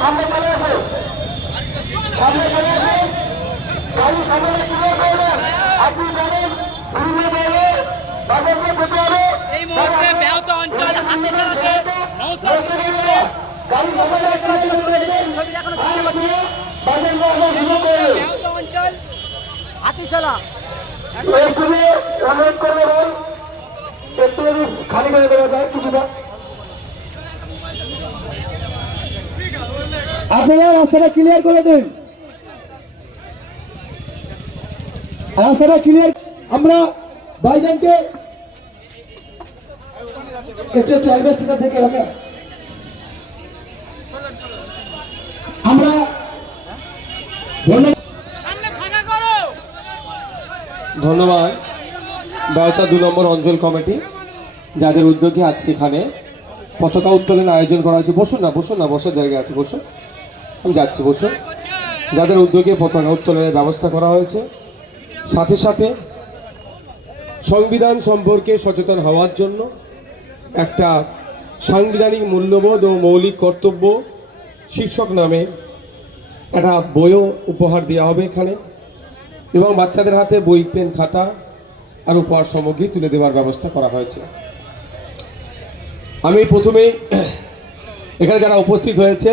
সামনে চলে আসে, সামনে চলে আসে, গাড়ি সামনে ক্লিয়ার করে দেন। আপনি জানেন বিভিন্ন দলে বাজারকে পেতে হবে। এই মুহূর্তে ব্যাহত অঞ্চল হাতিশালাতে নওশাদ সিদ্দিকী সহ গাড়ি সামনে ক্লিয়ার করে দেন। ছবি এখনো দেখতে পাচ্ছি। বাজারকে আমরা শুরু করে ব্যাহত অঞ্চল হাতিশালা স্কুলে অনুরোধ করবো বল একটু যদি খালি করে দেওয়া যায় কিছুটা। আপনারা রাস্তাটা ক্লিয়ার করে দিন, রাস্তাটা ক্লিয়ার। আমরা ভাইজানকে একটু একটু অ্যাডভাইসটা দেখে হবে। আমরা ধন্যবাদ বায়তা 2 নম্বর অঞ্চল কমিটি, যাদের উদ্যোগে আজকে এখানে পতাকা উত্তোলন আয়োজন করা হয়েছে। বসুন না, বসুন না, বসার জায়গা আছে, বসুন, আমি যাচ্ছি, বসুন। যাদের উদ্যোগে পতাকা উত্তোলনের ব্যবস্থা করা হয়েছে, সাথে সাথে সংবিধান সম্পর্কে সচেতন হওয়ার জন্য একটা সাংবিধানিক মূল্যবোধ ও মৌলিক কর্তব্য শীর্ষক নামে একটা বইও উপহার দেওয়া হবে এখানে, এবং বাচ্চাদের হাতে বই, পেন, খাতা আর উপহার সামগ্রী তুলে দেওয়ার ব্যবস্থা করা হয়েছে। আমি প্রথমেই এখানে যারা উপস্থিত হয়েছে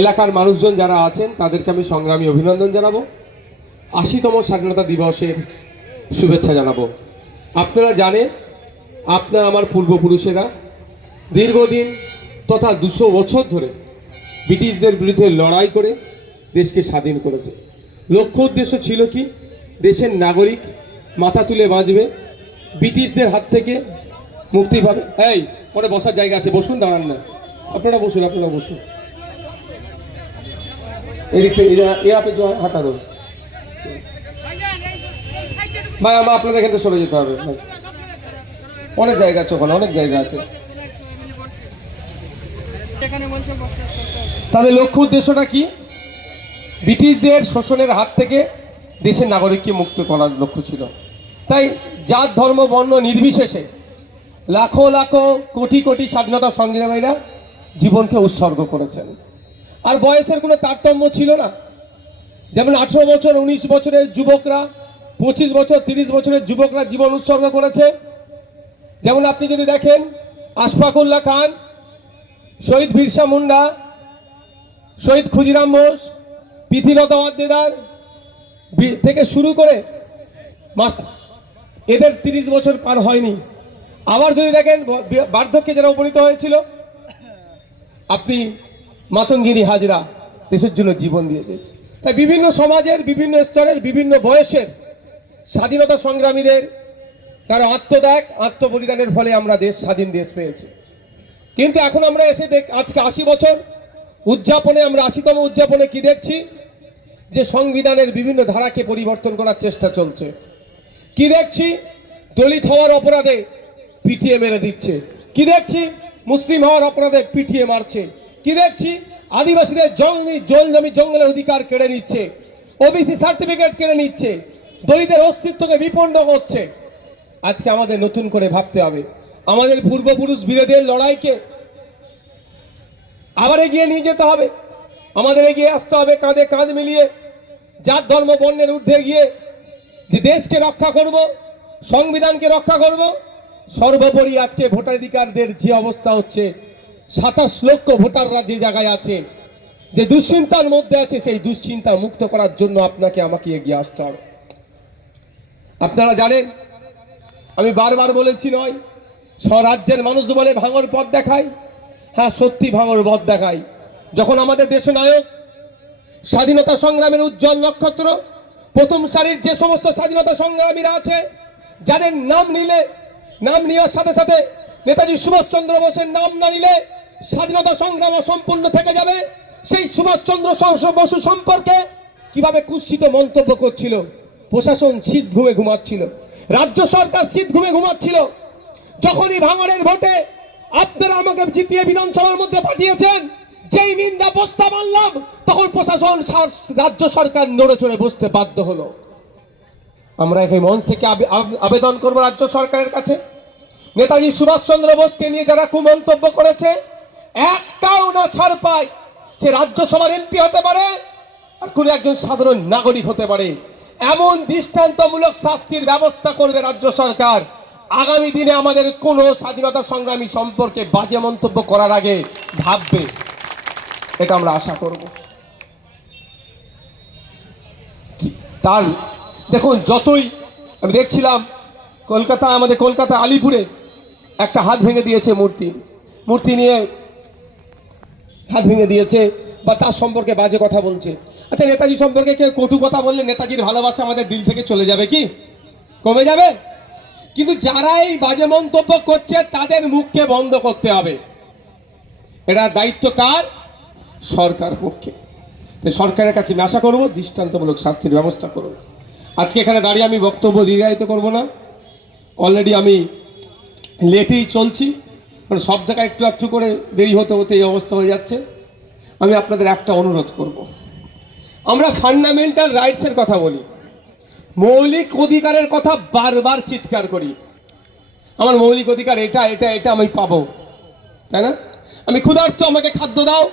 এলাকার মানুষজন যারা আছেন তাদেরকে আমি সংগ্রামী অভিনন্দন জানাবো, 80তম স্বাধীনতা দিবসের শুভেচ্ছা জানাবো। আপনারা জানেন, আপনারা আমার পূর্বপুরুষেরা দীর্ঘদিন তথা 200 বছর ধরে ব্রিটিশদের বিরুদ্ধে লড়াই করে দেশকে স্বাধীন করেছে। লক্ষ্য উদ্দেশ্য ছিল কি? দেশের নাগরিক মাথা তুলে বাঁচবে, ব্রিটিশদের হাত থেকে মুক্তি পাবে। এই পরে বসার জায়গা আছে, বসুন, দাঁড়ান না, আপনারা বসুন, আপনারা বসুন। এদিক থেকে হাঁটা দেন ভাই, আমার আপনাদের এখান থেকে সরে যেতে হবে, অনেক জায়গা আছে ওখানে, অনেক জায়গা আছে। তাদের লক্ষ্য উদ্দেশ্যটা কি? ব্রিটিশদের শোষণের হাত থেকে দেশের নাগরিককে মুক্ত করার লক্ষ্য ছিল। তাই জাত, ধর্ম, বর্ণ নির্বিশেষে লাখো লাখো কোটি কোটি স্বাধীনতা সংগ্রামীরা জীবনকে উৎসর্গ করেছেন। আর বয়সের কোনো তারতম্য ছিল না। যেমন 18 বছর, 19 বছরের যুবকরা, 25 বছর, 30 বছরের যুবকরা জীবন উৎসর্গ করেছে। যেমন আপনি যদি দেখেন আশফাকুল্লাহ খান, শহীদ বিরসা মুন্ডা, শহীদ ক্ষুদিরাম বোস, প্রীতিলতা ওয়াদ্দেদার থেকে শুরু করে এদের 30 বছর পার হয়নি। আবার যদি দেখেন বার্ধক্যে যারা উপনীত হয়েছিল, আপনি মাতঙ্গিনী হাজরা দেশের জন্য জীবন দিয়েছে। তাই বিভিন্ন সমাজের, বিভিন্ন স্তরের, বিভিন্ন বয়সের স্বাধীনতা সংগ্রামীদের তারা আত্মত্যাগ, আত্মবলিদানের ফলে আমরা স্বাধীন দেশ পেয়েছি। কিন্তু এখন আমরা এসে আজকে 80 বছর উদযাপনে, আমরা 80তম উদযাপনে কি দেখছি? যে সংবিধানের বিভিন্ন ধারাকে পরিবর্তন করার চেষ্টা চলছে। কি দেখছি? দলিত হওয়ার অপরাধে পিটিয়ে মেরে দিচ্ছে। কি দেখছি? মুসলিম হওয়ার অপরাধে পিটিয়ে মারছে। কি দেখছি? আদিবাসীদের জমি জঙ্গলের অধিকার কেড়ে নিচ্ছে, ওবিসি সার্টিফিকেট কেড়ে নিচ্ছে, দলিতের অস্তিত্বকে বিপন্ন করছে। আজকে আমাদের নতুন করে ভাবতে হবে, আমাদের পূর্বপুরুষ বীরদের লড়াইকে আবার এগিয়ে নিয়ে যেতে হবে। আমাদের এগিয়ে আসতে হবে কাঁধে কাঁধ মিলিয়ে, জাত, ধর্ম, বর্ণের ঊর্ধ্বে গিয়ে যে দেশকে রক্ষা করব, সংবিধানকে রক্ষা করব। সর্বোপরি আজকে ভোটাধিকারদের যে অবস্থা হচ্ছে, 27 লক্ষ ভোটাররা যে জায়গায় আছে, যে দুশ্চিন্তার মধ্যে আছে, সেই দুশ্চিন্তা মুক্ত করার জন্য আপনাকে আমাকে এগিয়ে আসতে হবে। আপনারা জানেন, আমি বারবার বলেছি নয়, স্বরাজ্যের মানুষ বলে ভাঙর পথ দেখায়। হ্যাঁ, সত্যি ভাঙর পথ দেখায়। যখন আমাদের দেশ নায়ক, স্বাধীনতা সংগ্রামের উজ্জ্বল নক্ষত্র, প্রথম সারির যে সমস্ত স্বাধীনতা সংগ্রামীরা আছে, যাদের নাম নিলে, নাম নেওয়ার সাথে সাথে নেতাজি সুভাষচন্দ্র বোসের নাম না নিলে স্বাধীনতা সংগ্রাম অসম্পূর্ণ থেকে যাবে, সেই সুভাষচন্দ্র বসু সম্পর্কে কিভাবে কুৎসিত মন্তব্য করছিল। প্রশাসন শীত ঘুমে ঘুমাচ্ছিল, রাজ্য সরকার শীত ঘুমে ঘুমাচ্ছিল। যখনই ভাঙড়ের ভোটে আপনারা আমাকে জিতিয়ে বিধানসভার মধ্যে পাঠিয়েছেন, যেই নিন্দা প্রস্তাব আনলাম, তখন প্রশাসন, রাজ্য সরকার নড়ে চড়ে বসতে বাধ্য হলো। আমরা এই মঞ্চ থেকে আবেদন করব রাজ্য সরকারের কাছে, নেতাজি সুভাষচন্দ্র বোসকে নিয়ে যারা কুমন্তব্য করেছে, একটাও না ছাড় পায়, সে রাজ্যসভার এমপি হতে পারে, আর কোনো একজন সাধারণ নাগরিক হতে পারে। এমন দৃষ্টান্তমূলক শাস্তির ব্যবস্থা করবে রাজ্য সরকার, আগামী দিনে আমাদের কোনো স্বাধীনতা সংগ্রামী সম্পর্কে বাজে মন্তব্য করার আগে ভাববে, এটা আমরা আশা করব। তার দেখুন, যতই আমি দেখছিলাম আমাদের কলকাতা আলিপুরে একটা হাত ভেঙে দিয়েছে, মূর্তি নিয়ে হাত ভেঙে দিয়েছে বা তার সম্পর্কে বাজে কথা বলছে। আচ্ছা, নেতাজি সম্পর্কে কেউ কটু কথা বললে নেতাজির ভালোবাসা আমাদের দিল থেকে চলে যাবে কি? কমে যাবে? কিন্তু যারা এই বাজে মন্তব্য করছে তাদের মুখকে বন্ধ করতে হবে। এটা দায়িত্ব কার? সরকার পক্ষে। তো সরকারের কাছে আমি আশা করবো দৃষ্টান্তমূলক শাস্তির ব্যবস্থা করুন। আজকে এখানে দাঁড়িয়ে আমি বক্তব্য দীর্ঘায়িত করবো না, অলরেডি আমি লেটেই চলছি, মানে সব জায়গায় একটু একটু করে দেরি হতে হতে এই অবস্থা হয়ে যাচ্ছে। আমি আপনাদের একটা অনুরোধ করব, আমরা ফান্ডামেন্টাল রাইটসের কথা বলি, মৌলিক অধিকারের কথা বারবার চিৎকার করি। আমার মৌলিক অধিকার এটা এটা এটা আমি পাবো, তাই না? আমি ক্ষুধার্ত, আমাকে খাদ্য দাও,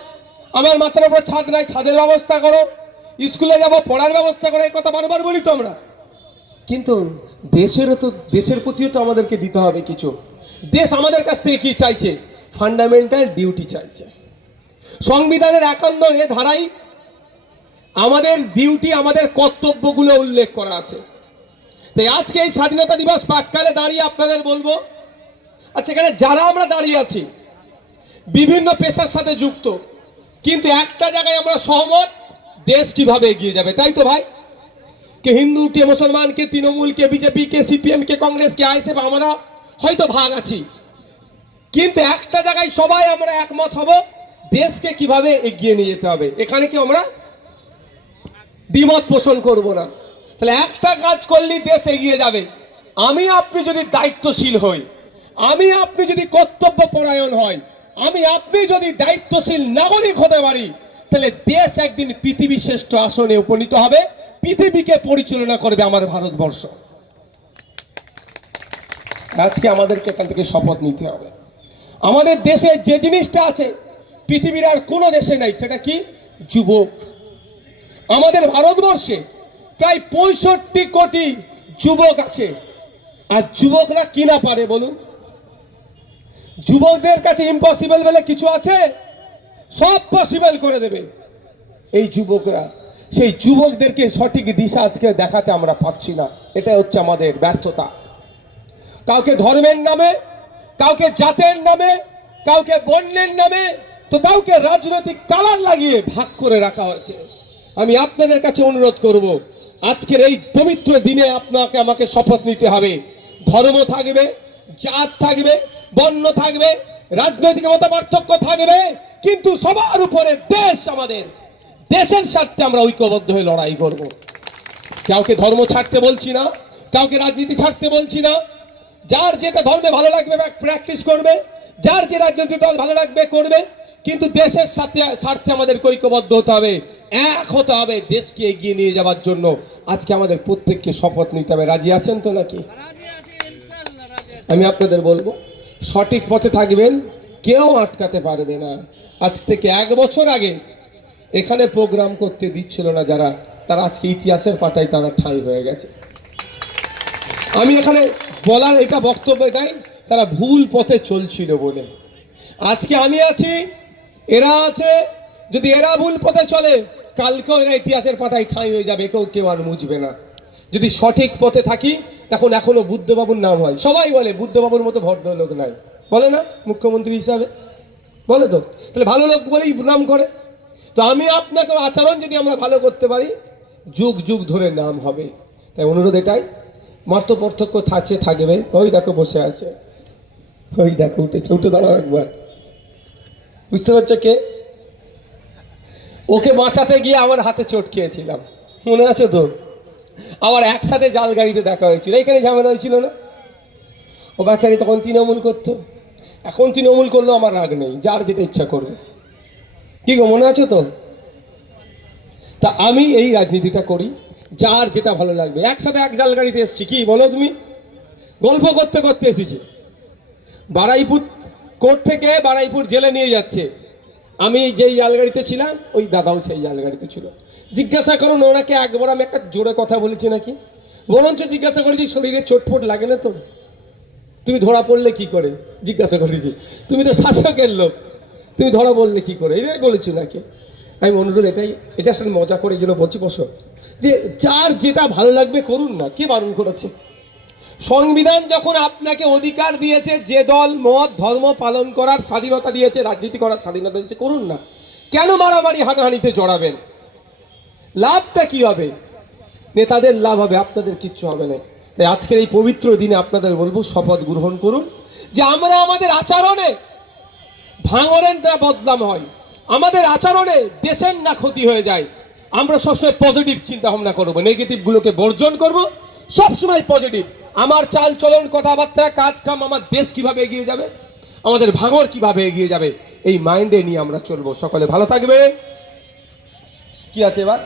আমার মাথার উপর ছাদ নাই, ছাদের ব্যবস্থা করো, স্কুলে যাব, পড়ার ব্যবস্থা করো, এই কথা বারবার বলি তো আমরা। কিন্তু দেশের প্রতিও তো আমাদেরকে দিতে হবে কিছু। দেশ আমাদের কাছ থেকে কি চাইছে? ফান্ডামেন্টাল ডিউটি চাইছে। সংবিধানের 51 ধারায় আমাদের ডিউটি, আমাদের কর্তব্যগুলো উল্লেখ করা আছে। তাই আজকে এই স্বাধীনতা দিবস প্রাক্কালে দাঁড়িয়ে আপনাদের বলবো, আচ্ছা এখানে যারা আমরা দাঁড়িয়ে আছি বিভিন্ন পেশার সাথে যুক্ত, কিন্তু একটা জায়গায় আমরা সহমত, দেশ কিভাবে এগিয়ে যাবে, তাই তো ভাই? কে হিন্দু, কে মুসলমান, কে তৃণমূল, কে বিজেপি, কে সিপিএম, কে কংগ্রেস, কে আইএসএফ, আমরা হয়তো ভাগ আছি, কিন্তু একটা জায়গায় সবাই আমরা একমত হব, দেশকে কিভাবে এগিয়ে নিয়ে যেতে হবে। এখানে কি আমরা দ্বিমত পোষণ করব না। তাহলে একটা কাজ করলেই দেশ এগিয়ে যাবে। আমি আপনি যদি দায়িত্বশীল হই, আমি আপনি যদি কর্তব্য পরায়ণ হয়, আমি আপনি যদি দায়িত্বশীল নাগরিক হতে পারি, তাহলে দেশ একদিন পৃথিবীর শ্রেষ্ঠ আসনে উপনীত হবে, পৃথিবীকে পরিচালনা করবে আমার ভারতবর্ষ। আজকে আমাদেরকে এখান থেকে শপথ নিতে হবে। আমাদের দেশে যে জিনিসটা আছে পৃথিবীর আর কোনো দেশে নাই, সেটা কি? যুবক। আমাদের ভারতবর্ষে প্রায় 65 কোটি যুবক আছে, আর যুবকরা কি না পারে বলুন? যুবকদের কাছে ইম্পসিবল বলে কিছু আছে? সব পসিবল করে দেবে এই যুবকরা। সেই যুবকদেরকে সঠিক দিশা আজকে দেখাতে আমরা পাচ্ছি না, এটা হচ্ছে আমাদের ব্যর্থতা। কাউকে ধর্মের নামে, কাউকে জাতের নামে, কাউকে বর্ণের নামে, তো কাউকে রাজনৈতিক কালার লাগিয়ে ভাগ করে রাখা হয়েছে। আমি আপনাদের কাছে অনুরোধ করব, আজকের এই পবিত্র দিনে আপনাকে আমাকে শপথ নিতে হবে। ধর্ম থাকবে, জাত থাকবে, বর্ণ থাকবে, রাজনৈতিক মতপার্থক্য থাকবে, কিন্তু সবার উপরে দেশ, আমাদের দেশের স্বার্থে আমরা ঐক্যবদ্ধ হয়ে লড়াই করব। কাউকে ধর্ম ছাড়তে বলছি না, কাউকে রাজনীতি ছাড়তে বলছি না। যার যেটা ধর্মে ভালো লাগবে প্র্যাকটিস করবে, যার যে রাজনৈতিক দল ভালো লাগবে করবে, কিন্তু দেশের স্বার্থে আমাদের ঐক্যবদ্ধ হতে হবে, এক হতে হবে দেশকে এগিয়ে নিয়ে যাওয়ার জন্য। আজকে আমাদের প্রত্যেককে শপথ নিতে হবে। রাজি আছেন তো নাকি? আমি আপনাদের বলবো, সঠিক পথে থাকবেন, কেউ আটকাতে পারবে না। আজ থেকে 1 বছর আগে এখানে প্রোগ্রাম করতে দিচ্ছিল না যারা, তারা আজকে ইতিহাসের পাতায় তারা ঠাঁই হয়ে গেছে। আমি এখানে বলার এটা বক্তব্য এটাই, তারা ভুল পথে চলছিল বলে। আজকে আমি আছি, এরা আছে, যদি এরা ভুল পথে চলে, কালকেও এরা ইতিহাসের পাতায় ঠাঁই হয়ে যাবে, কেউ আর মুছবে না। যদি সঠিক পথে থাকি, তখন এখনো বুদ্ধবাবুর নাম হয়। সবাই বলে বুদ্ধবাবুর মতো ভদ্রলোক নাই, বলে না মুখ্যমন্ত্রী হিসাবে? বলে তো, তাহলে ভালো লোক বলেই নাম করে। তো আমি আপনাকে আচরণ যদি আমরা ভালো করতে পারি, যুগ যুগ ধরে নাম হবে। তাই অনুরোধ এটাই, মত পার্থক্য থাকবে। ওই দেখো বসে আছে, ওই দেখো উঠেছে, উঠে দাঁড়াও একবার। বুঝতে পারছো কে? ওকে বাঁচাতে গিয়ে আমার হাতে চোট খেয়েছিলাম, মনে আছে তো? আবার একসাথে জাল গাড়িতে দেখা হয়েছিল, এখানে ঝামেলা হয়েছিল না? ও বেচারি তখন তৃণমূল করতো, এখন তৃণমূল করলেও আমার রাগ নেই, যার যেটা ইচ্ছা করবে। কি গো, মনে আছে তো? তা আমি এই রাজনীতিটা করি, যার যেটা ভালো লাগবে। একসাথে এক জাল গাড়িতে এসছি, কি বলো তুমি? গল্প করতে করতে এসেছি। বারুইপুর কোর্ট থেকে বারুইপুর জেলে নিয়ে যাচ্ছে, আমি যেই আলগাড়িতে ছিলাম ওই দাদাও সেই আলগাড়িতে ছিল। জিজ্ঞাসা করুন ওনাকে একবার আমি একটা জোরে কথা বলেছি নাকি, বরঞ্চ জিজ্ঞাসা করেছি শরীরে চোটফোট লাগে না তো, তুমি ধরা পড়লে কি করে, জিজ্ঞাসা করেছি তুমি তো শাসকের লোক, তুমি ধরা পড়লে কি করে, এটাই বলেছি নাকি। আমি অনুরোধ এটা আসলে মজা করে গেল বলছি বসো, যে যার যেটা ভালো লাগবে করুন না, কে বারণ করেছে? সংবিধান যখন আপনাকে অধিকার দিয়েছে, যে দল মত ধর্ম পালন করার স্বাধীনতা দিয়েছে, রাজনীতি করার স্বাধীনতা দিয়েছে, করুন না। কেন মারামারি হানাহানিতে জড়াবেন? লাভটা কি হবে? নেতাদের লাভ হবে, আপনাদের কিচ্ছু হবে না। তাই আজকের এই পবিত্র দিনে আপনাদের বলবো শপথ গ্রহণ করুন যে আমরা আমাদের আচরণে ভাঙরের না বদনাম হয়, আমাদের আচরণে দেশের না ক্ষতি হয়ে যায়। আমরা সবসময় পজিটিভ চিন্তা ভাবনা করবো, নেগেটিভ গুলোকে বর্জন করব, সবসময় পজিটিভ। আমার চাল চলন কথাবার্তা কাজ কাম, আমার দেশ কিভাবে এগিয়ে যাবে, আমাদের ভাঙর কিভাবে এগিয়ে যাবে, এই মাইন্ডে নিয়ে আমরা চলবো। সকলে ভালো থাকবে। কি আছে এবার?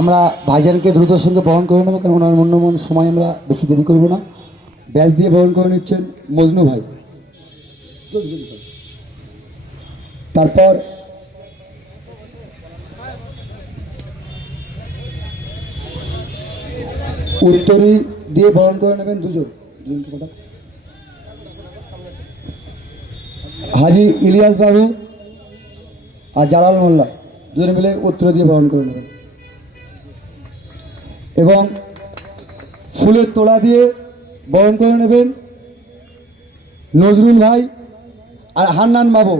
আমরা ভাইজানকে দ্রুতর সঙ্গে বরণ করে নেবো, কারণ ওনার মূল্যবান সময় আমরা বেশি দেরি করবো না। ব্যাচ দিয়ে বরণ করে নিচ্ছেন মজনু ভাই। তারপর উত্তরী দিয়ে বরণ করে নেবেন দুজন, হাজি ইলিয়াস বাবু আর জালাল মোল্লা, দুজনে মিলে উত্তর দিয়ে বরণ করে নেবেন। এবং ফুলের তোড়া দিয়ে বরণ করে নেবেন নজরুল ভাই আর হান্নান বাবু,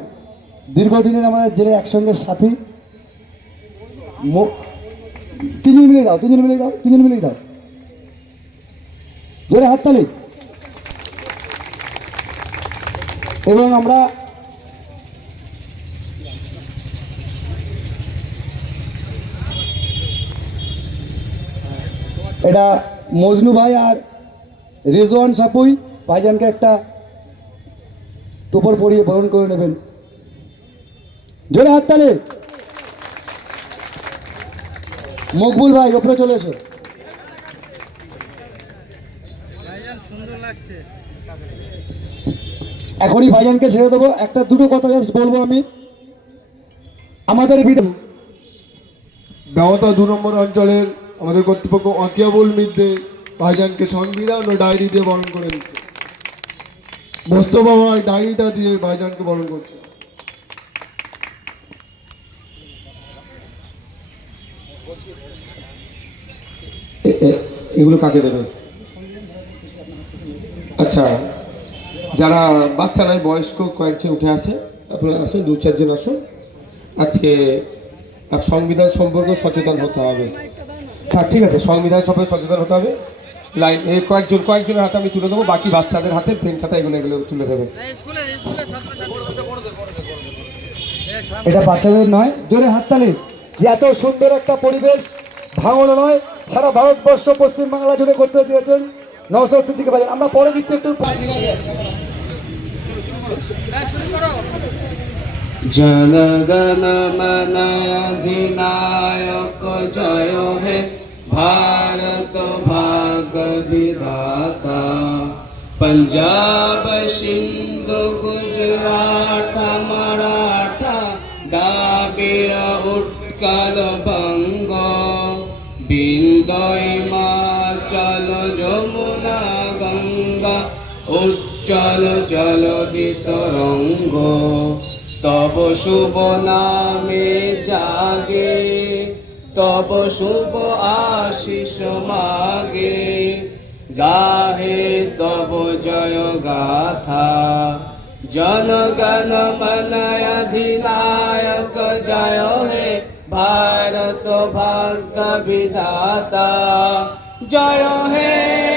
দীর্ঘদিনের আমাদের জেলে একসঙ্গে সাথী। তিনজন মিলে দাও, তিনজন মিলে দাও, তিনজন মিলে দাও, জোরে হাততালি। এবং আমরা এটা মজনু ভাই আর রেজওয়ান সাপুই ভাইজানকে একটা টোপর পরিয়ে বরণ করে নেবেন, জোরে হাততালি। মকবুল ভাই ওপরে চলে এসো। এখনই ভাইজানকে ছেড়ে দেবো। একটা দুটো কথা জাস্ট বলবো আমি। আমাদের ব্যবতা 2 নম্বর অঞ্চলের আমাদের কর্তৃপক্ষ আকিয়াবুল মিদ্দে ভাইজানকে সংবিধান ও ডায়েরি দিয়ে বরণ করে নিচ্ছে। বস্তু বাবা ডায়েরিটা দিয়ে ভাইজানকে বরণ করছে। এগুলো কাকে দেবে? আচ্ছা, যারা বাচ্চা নয় বয়স্ক কয়েকজন উঠে আসে, আপনারা আসুন, 2-4 জন আসুন। আজকে সংবিধান সম্পর্কে সচেতন হতে হবে। হ্যাঁ ঠিক আছে, সংবিধান সম্পর্কে সচেতন হতে হবে। লাইন কয়েকজনের হাতে আমি তুলে দেবো, বাকি বাচ্চাদের হাতে পেন খাতা এগুলো তুলে দেবে। এটা বাচ্চাদের নয়, জোরে হাততালি। যে এত সুন্দর একটা পরিবেশ ভাঙন নয়, সারা ভারতবর্ষ পশ্চিমবাংলা জুড়ে করতে চেয়েছেন নওশাদ সিদ্দিকী ভাইজান। আমরা পরে দিচ্ছি একটু। জনগণ মন অধিনায়ক জয় হে भारत भाग्य विधाता पंजाब सिंधु गुजरात मराठा दाबिर उत्कल बंग बिंदु हिमाचल যমুনা गंगा उच्चल जलदित रंग तब शुभ नामे जागे तब शुभ आशीष मागे गाहे तब जय गाथा जनगण मन अधिनायक जय हे भारत भाग्य विधाता जय हे